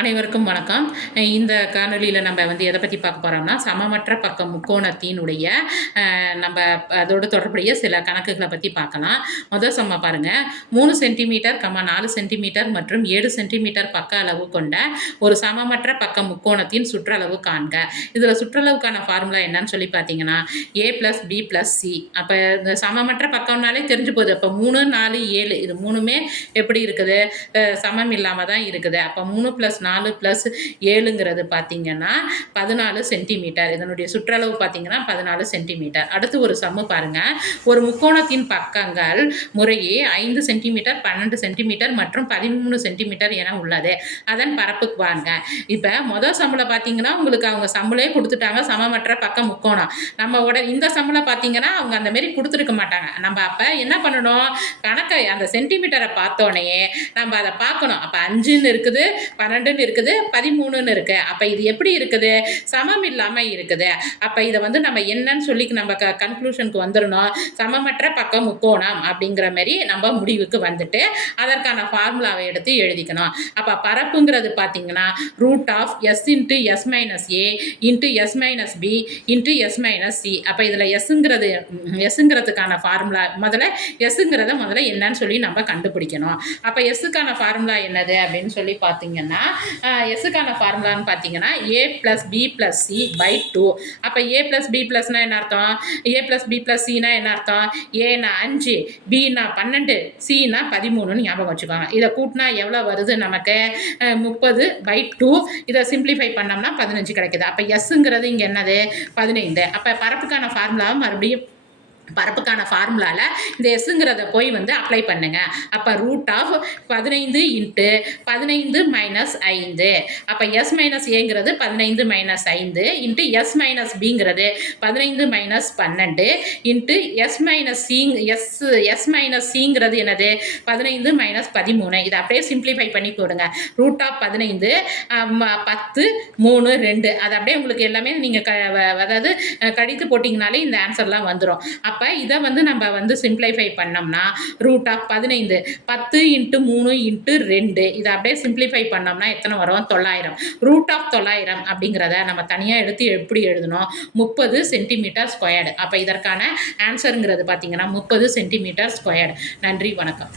அனைவருக்கும் வணக்கம். இந்த காணொலியில் நம்ம எதை பற்றி பார்க்க போகிறோம்னா, சமமற்ற பக்க முக்கோணத்தினுடைய நம்ம அதோடு தொடர்புடைய சில கணக்குகளை பற்றி பார்க்கலாம். முதல் சம்ம பாருங்கள். 3 சென்டிமீட்டர் 4 சென்டிமீட்டர் மற்றும் 7 சென்டிமீட்டர் பக்க அளவு கொண்ட ஒரு சமமற்ற பக்க முக்கோணத்தின் சுற்றளவு காண்க. இதில் சுற்றளவுக்கான ஃபார்முலா என்னன்னு சொல்லி பார்த்தீங்கன்னா, a + b + c. அப்போ இந்த சமமற்ற பக்கம்னாலே தெரிஞ்சு போகுது. அப்போ 3, 4, 7 இது மூணுமே எப்படி இருக்குது? சமம் இல்லாமல் தான் இருக்குது. அப்போ 3 + 4 + 7ங்கிறது பார்த்தீங்கன்னா 14 சென்டிமீட்டர். இதனுடைய சுற்றளவு பார்த்தீங்கன்னா 14 சென்டிமீட்டர். அடுத்து ஒரு சம்மு பாருங்க. ஒரு முக்கோணத்தின் பக்கங்கள் முறையே 5 சென்டிமீட்டர், 12 சென்டிமீட்டர் மற்றும் 13 சென்டிமீட்டர் என உள்ளது. அதன் பரப்புக்கு வாங்க. இப்போ முதல் சம்மில் பார்த்தீங்கன்னா உங்களுக்கு அவங்க சம்மிலே கொடுத்துட்டாங்க, சமமற்ற பக்க முக்கோணம். நம்ம இந்த சம்மில் பார்த்தீங்கன்னா அவங்க அந்த மாரி கொடுத்துருக்க மாட்டாங்க. நம்ம அப்போ என்ன பண்ணணும், கணக்கை அந்த சென்டிமீட்டரை பார்த்தோன்னே நம்ம அதை பார்க்கணும். அப்போ 5ன்னு இருக்குது, 12ன்னு இருக்குது, 13ன்னு இருக்குது. அப்போ இது எப்படி இருக்குது? சமம் இல்லாமல் இருக்குது. அப்போ இதை நம்ம என்னன்னு சொல்லி நம்ம கன்க்ளூஷனுக்கு வந்துடணும். சமமற்ற பக்க முக்கோணம் அப்படிங்கிற மாதிரி நம்ம முடிவுக்கு வந்துட்டு அதற்கான ஃபார்முலாவை எடுத்து எழுதிக்கணும். அப்போ பரப்புங்கிறது பார்த்தீங்கன்னா √s × s - a × s - b × s - c. அப்போ இதில் எஸ்ங்கிறதுக்கான ஃபார்முலா முதல்ல என்னன்னு சொல்லி நம்ம கண்டுபிடிக்கணும். அப்போ எஸ்ஸுக்கான ஃபார்முலா என்னது அப்படின்னு சொல்லி பார்த்தீங்கன்னா, எஸ்ஸுக்கான ஃபார்முலான்னு பார்த்தீங்கன்னா a + b + c/2. அப்போ a + b + என்ன அர்த்தம்? a + b + c என்ன அர்த்தம்? ஏன்னா 5, bனா 12, cனா 13ன்னு ஞாபகம் வச்சுக்கோங்க. இதை கூட்டினா எவ்வளோ வருது நமக்கு? 30/2. இதை சிம்பிளிஃபை பண்ணோம்னா 15 கிடைக்குது. அப்போ எஸ்ங்கிறது இங்கே என்னது? 15. அப்போ பரப்புக்கான ஃபார்முலாவை மறுபடியும் பரப்புக்கான ஃபார்முலாவில் இந்த எஸ்ங்கிறத போய் அப்ளை பண்ணுங்க. அப்போ √15 × 15 - 5. அப்போ s - ஏங்கிறது 15 - 5 × s - bங்கிறது 15 - 12 × s - cங்கிறது என்னது? 15 - 13. இதை அப்படியே சிம்பிளிஃபை பண்ணி போடுங்க. √15 10 3 2 அது அப்படியே உங்களுக்கு எல்லாமே நீங்கள் அதாவது கழித்து போட்டிங்கனாலே இந்த ஆன்சர்லாம் வந்துடும். அப்போ இதை நம்ம சிம்பிளிஃபை பண்ணோம்னா √15 10 × 3 × 2 இதை அப்படியே சிம்பிளிஃபை பண்ணோம்னா எத்தனை வரும்? 900. √900 அப்படிங்கிறத நம்ம தனியாக எடுத்து எப்படி எழுதணும்? 30 சென்டிமீட்டர் ஸ்கொயர்டு. அப்போ இதற்கான ஆன்சருங்கிறது பார்த்தீங்கன்னா 30 சென்டிமீட்டர் ஸ்கொயர்டு. நன்றி, வணக்கம்.